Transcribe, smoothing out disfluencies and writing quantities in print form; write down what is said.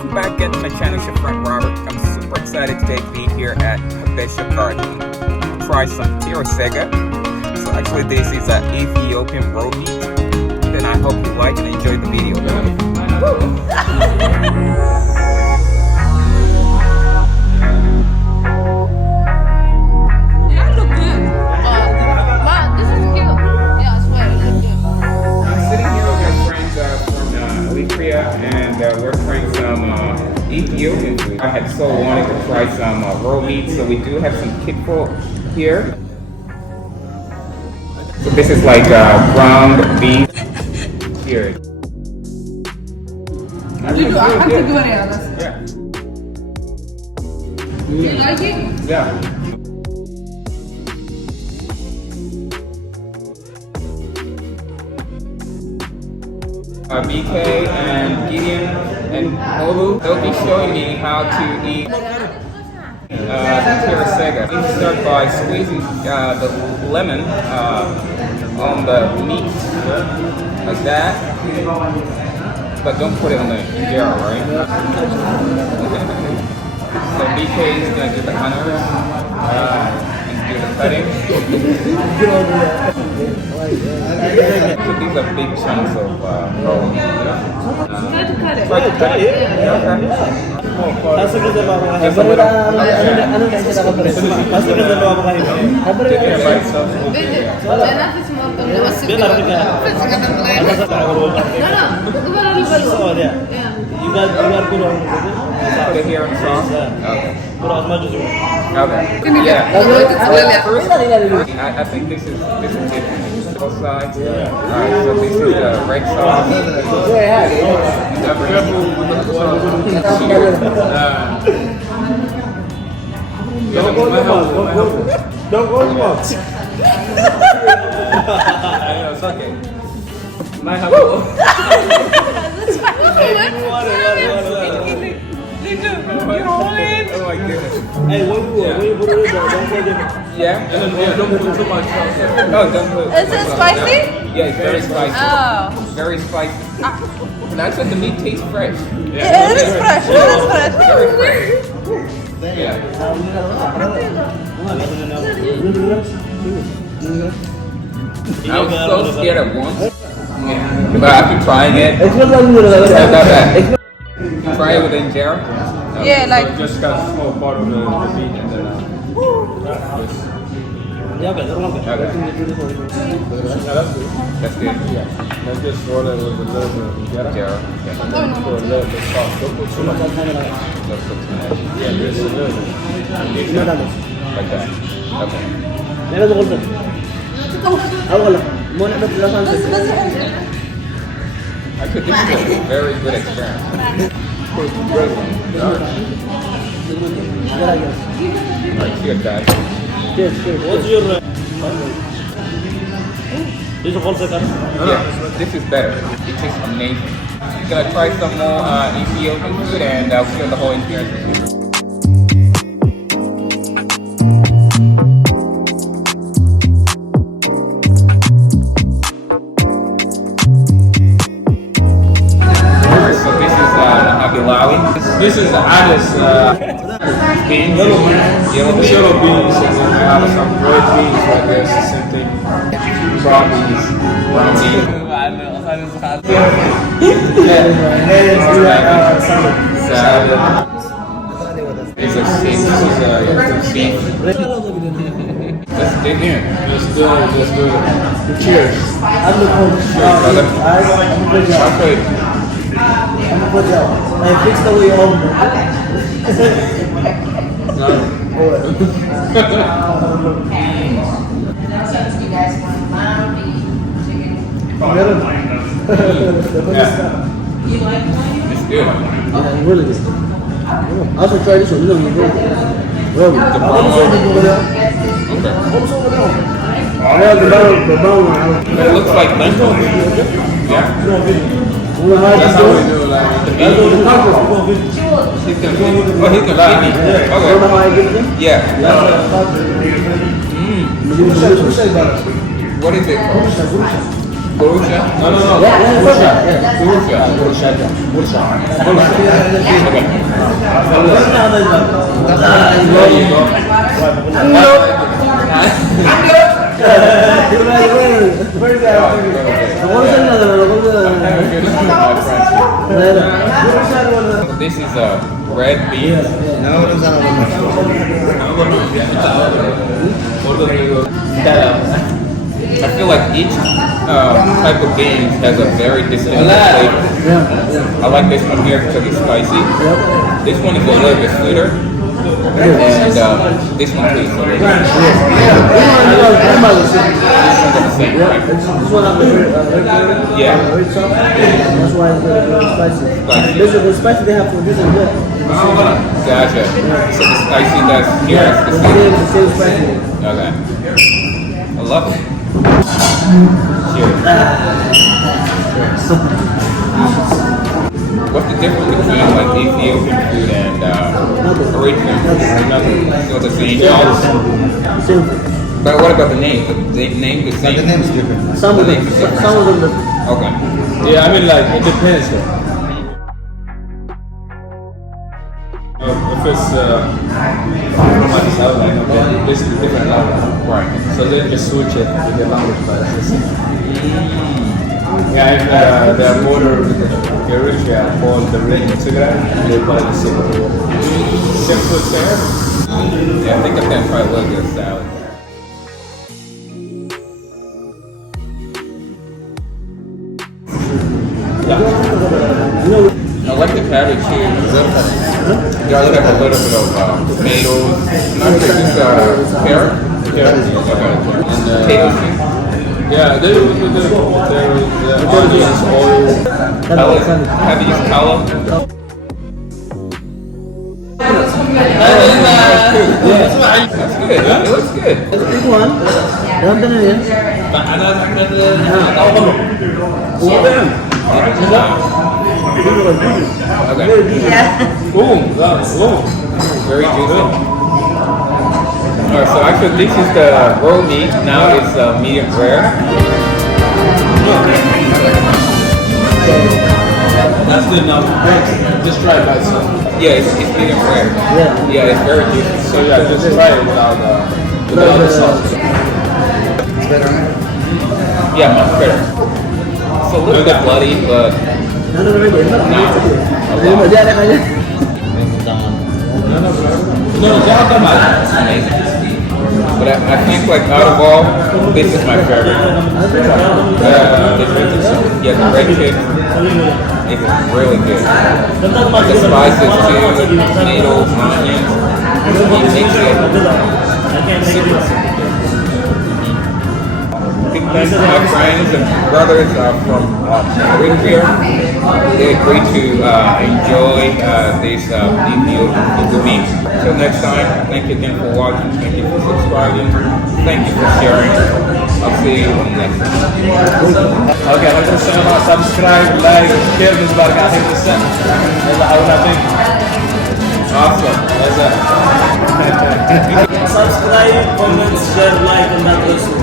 Welcome back again to my channel, it's your friend Robert. I'm super excited today to be here at Habesha garden. Try some Tere Siga. So actually this is an Ethiopian Raw Meat. Then I hope you like and enjoy the video. Eritrea, and we're trying some Ethiopian food. I had so wanted to try some raw meat, so we do have some kitful here. So this is like ground beef here. I can do any of this. Yeah. Do you like it? Yeah. BK and Gideon and Olu, they'll be showing me how to eat Tere Siga. You start by squeezing the lemon on the meat, like that, but don't put it on the injera, right? So BK is going to do the honors and do the cutting. So these are big chunks of bone. Try to cut it. Try to cut it? Yeah, okay. Just a little. You got good on Put it here in the sauce? Okay. Put as much as you want. Okay. Yeah. First, I think this is different. Both sides. Alright, so this is the red sauce. Don't go. It's okay. Might have a Oh my goodness. Hey, what do you don't put it. Yeah? Don't put too much sauce. Oh, don't put. Is it spicy? Yeah, it's very spicy. Oh. Very spicy. And I said the meat tastes fresh. Yeah, it is fresh. It is fresh. Very fresh. Yeah. I was so scared at once. Yeah. But after trying it, it's not that bad. Try it with injera. Yeah, like. So just got a small part of the meat and then Okay. That's good. let's just roll it with a little bit of injera. Injera. Put a little bit of sauce. Don't put too much. Let's put too much. Yeah, just a little bit. Like that. Okay. I could this is a very good experiment. Alright, cheers guys. What's your... This is also cut? Yeah, this is better. It tastes amazing. I'm gonna try some more Ethiopian food and I'll share the whole experience with you. This is the hottest beans, yellow beans, and then I have some red beans right there. It's the same thing. Brown beans. Salad. It's a beef. Let's dig in. Let's do it. Cheers. Cheers, I fixed the way home. It's good. Yeah, really good. I also try this one. Really good. Well, The brown one. Okay. It looks like lentil. Yeah. That's how we do it. Like the beef. He's gonna feed me. Okay. Yeah. What is it called? Borussia? No. Bursa. Borussia. Okay. There you go. This is a red bean. I feel like each type of beans has a very distinct flavor. I like this one here because it's spicy. This one is a little bit sweeter. And this one tastes a little bit the same, right? This one I'm Yeah. That's why it's spicy. This is the spicy they have for this and that. Gotcha. So the spicy that's here is the It's same. the same spicy. Okay. I love it. Cheers. What's the difference between like Ethiopian food and Eritrean food? Nothing. Still the same. Same thing. But what about the name? The name the same? The name is different. Some of them different. Okay. Yeah, I mean like it depends. If it's from like Southland, okay, this is a different language. Right. So they just switch it to the language, but it's the same. Yeah, if they are border with Eritrea called the region Tigray, they call it the simple fare. Yeah, I think I've had quite a little bit of salad. I like the cabbage here. Yeah, I like a little bit of tomatoes. Not sure this carrot. Yeah. Okay. And Potatoes. Yeah, there is oil. have you used kala? That's good. It looks good. Big one. Okay. Boom. Very juicy. Alright, so actually this is the raw meat. Now it's medium rare. That's good enough. Just try it by itself. Yeah, it's medium rare. Yeah, it's very juicy. So yeah, just try it without the sauce. Yeah, much better. It's a little bit bloody, but No, it's amazing. But I think like out of all, this is my favorite. The red chicken is really good. The spices too, tomatoes, onions, you mix it. Super. Big thanks to my friends and brothers from Eritrea. They agreed to enjoy this Ethiopian meat. Till next time, thank you again for watching, thank you for subscribing, thank you for sharing. I'll see you on the next one. Okay, like I said, subscribe, like, share this vlog. I think this is Awesome. What's that? Subscribe, comment, share, like, and that also.